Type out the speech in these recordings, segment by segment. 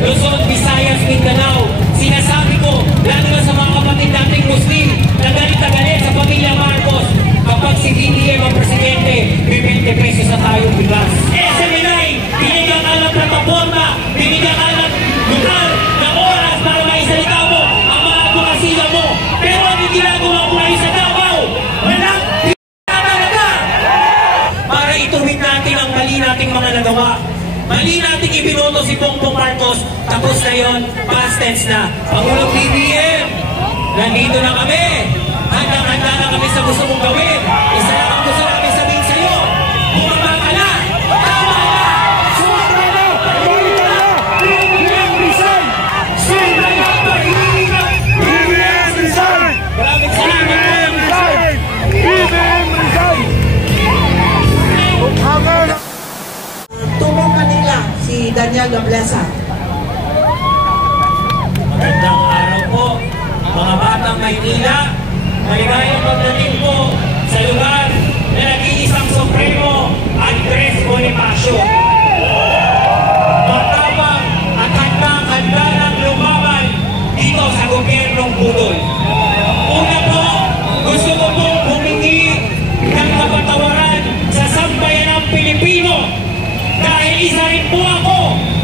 Luzon, Visayas, Mindanao. Sinasabi ko, lalo na sa mga kapatid nating Muslim, na galit sa pamilya Marcos, kapag si BBM ang presidente, may 20 pesos na tayong bigas. SMNI, binigyan ka ng plataforma, binigyan ka ng lugar, ng oras para maisalita mo ang mga advokasya mo. Pero ang ginagawa mo ay sa Davao, walang talaga para ituwid natin ang mali nating mga nagawa. Mali nating ibinoto si Bongbong Marcos, tapos na yun, past tense na. Pangulong BBM, nandito na kami. Handang-handa na kami sa gusto mong gawin. Isa lang ang gusto namin sabihin sa'yo. Bumaba ka na! Tama na! Sumabra na! BBM resign! Sumabra na! BBM resign! Maraming salamat po! BBM resign! Tulong kanila si Daniel Gablesa. Magandang araw po, mga batang Maynila. Maligayang pagdating po sa lugar na nag-iisang Supremo, Andres Bonifacio. Matapang at handang-handa ng lumaban dito sa gobyernong budol. Una po, gusto ko pong humingi ng kapatawaran sa sambayanang Pilipino dahil isa rin po ako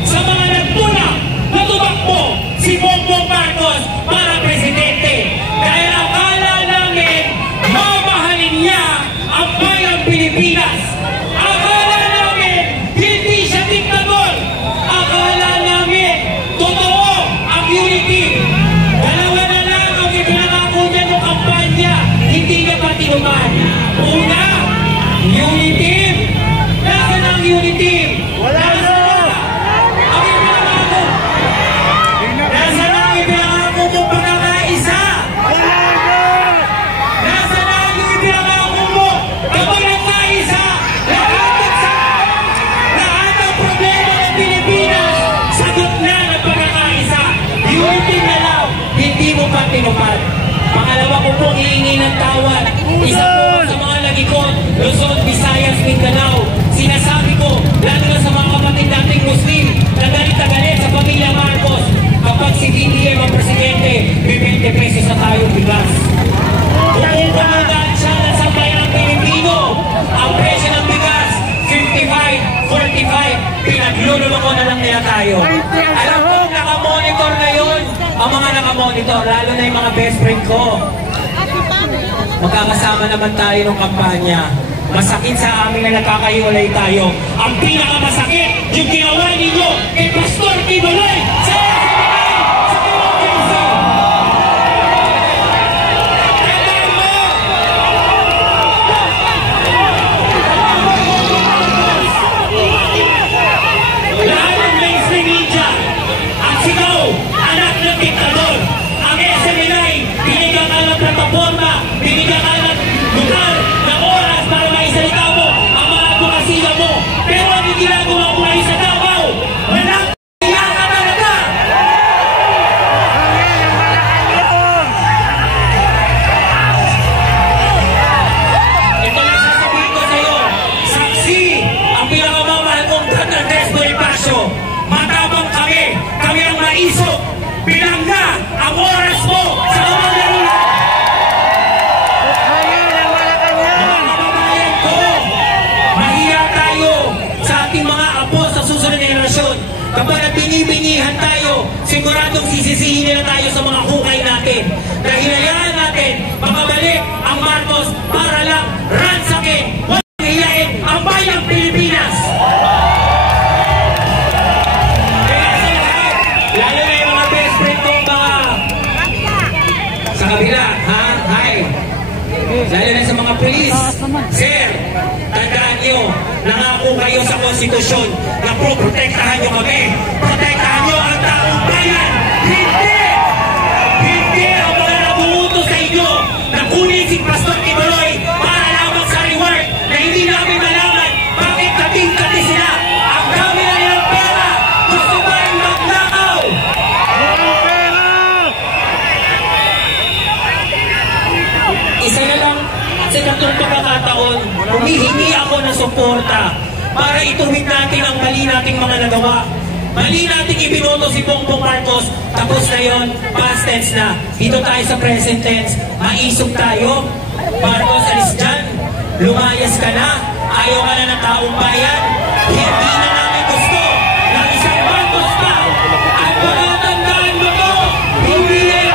sa mga nagtulak na tumakbo si Bongbong Marcos para presidente. Dahil akala namin mamahalin niya ang bayang Pilipinas. Akala namin hindi siya diktador. Akala namin totoo ang unity. Dalawa na lang ang ipinangako niya ng kampanya, hindi niya pa tinuman. Una, unity. Nasaan ang unity? Wala na! Ang ipinangako! Nasaan ang ipinangako mong pagkakaisa? Wala na! Nasaan ang ipinangako mo kapag nagkaisa? Lahat ng problema ng Pilipinas sagot na ng pagkakaisa. Unity na lang, hindi mo pa tinupad. Pangalawa ko pong hihingi ng tawad. Isa po sa mga nagikot, Luzon, Visayas, Mindanao. Sinasabi ko, lalo na sa mga kapatid nating Muslim, na galit sa pamilya Marcos, kapag si BBM ang presidente, may 20 pesos na tayong bigas. Kung kumandaan siya na sa bayang Pilipino, ang presyo ng bigas, 55, 45, pinaglululoko na lang nila tayo. Alam ko, nakamonitor ngayon, ang mga nakamonitor, lalo na yung mga best friend ko. Magkakasama naman tayo ng kampanya. Masakit sa amin na nakakahiwalay tayo. Ang pinakamasakit, yung ginawa ninyo kay Pastor Kibuloy sa lahat ng mainstream media ang sigaw, anak ng diktador. Ang SMNI, binigyan ka ng plataforma, binigyan ka ng lugar, ng oras para maisalita mo ang mga advokasya mo. Pero ang ginagawa mo ay sa Davao, walang kaya ka talaga! Ito lang sasabihin ko sa'yo, saksi ang pinakamamahal kong Andres Bonifacio. Matapang kami ang maisok, bilangga ang oras mo sa kamagalunan. Mahiya tayo sa ating mga apo sa susunod na henerasyon. Kapag binibingihan tayo, siguradong sisisihin nila tayo sa mga hukay natin. Dahil hinayaan natin makabalik ang Marcos para lang ransakin, walang hiyain ang bayang Pilipinas. Lalo na yung mga best friend ko, mga sa kabila, ha? Hi! Lalo na sa mga polis. Sir, tandaan nyo, nangako kayo sa konstitusyon na protektahan nyo kami. Protektahan nyo ang taong bayan. Hindi! Hindi ang mga nabuuto sa inyo na kunin si Pastor Kibuloy para lamang sa reward na hindi namin malaman bakit kating-kati sila. Ang dami na nilang pera. Gusto ba yung magnakaw? Isa na lang sa katong pagkakataon, humihingi ako ng suporta para ituwid natin ang mali nating mga nagawa. Mali nating ibinoto si Bongbong Marcos. Tapos na yon, past tense na. Dito tayo sa present tense. Maisog tayo. Marcos, alis dyan. Lumayas ka na. Ayaw ka na ng taong bayan. Hindi na namin gusto ng isang Marcos pa. At matatandaan mo to, BBM!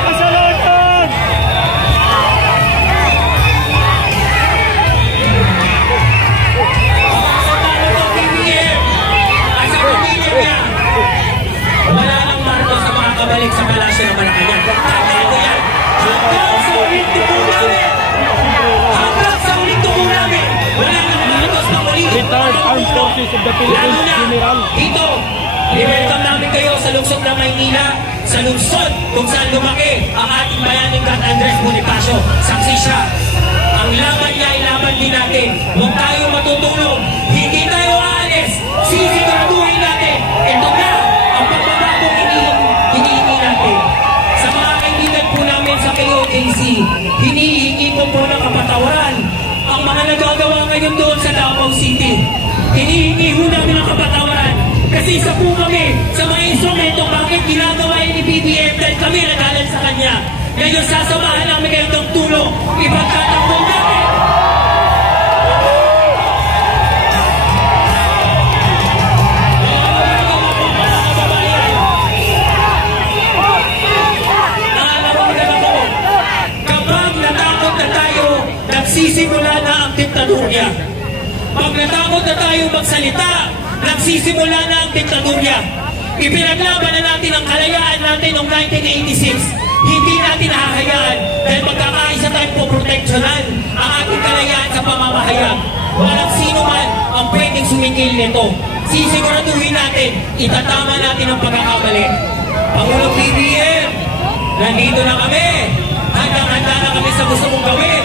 Wala nang Marcos na makakabalik sa palasyo ng Malacanang. Tandaan ko yan. Hanggang sa ulit tubo namin. Hanggang sa ulit tubo namin. Wala nang Marcos na muli. Retired Armed Forces of the Philippines General. Dito, i-welcome namin kayo sa lungsod ng Maynila. Sa lungsod kung saan lumaki ang ating bayaning Kat Andres Bonifacio. Saksi siya. Ang laban niya ay laban din natin. Huwag tayo matutulog. Hindi tayo aalis. Sisiguraduhin natin. Ito na ang pagbabagong hinihingi natin. Sa mga kaibigan po namin sa KOJC, hinihingi ko po ng kapatawaran ang mga nagagawa ngayon doon sa Davao City. Hinihingi po namin ang kapatawaran kasi isa po kami sa mga instrumento bakit ginagawa ni BBM dahil kami nagalan sa kanya. Ngayon sasamahan namin kayo ng tulong. Ipagtatakbo namin. Kapag natakot na tayo, nagsisimula na ang diktadurya. Pag natakot na tayo magsalita, nagsisimula na ang diktadurya. Ipinaglaban na natin ang kalayaan natin noong 1986. Hindi natin hahayaan dahil magkakaisa tayong poproteksyonan ang ating kalayaan sa pamamahayag. Walang sino man ang pwedeng sumingil nito. Sisiguraduhin natin, itatama natin ang pagkakamali. Pangulong BBM, nandito na kami. Handang-handa na kami sa gusto mong gawin.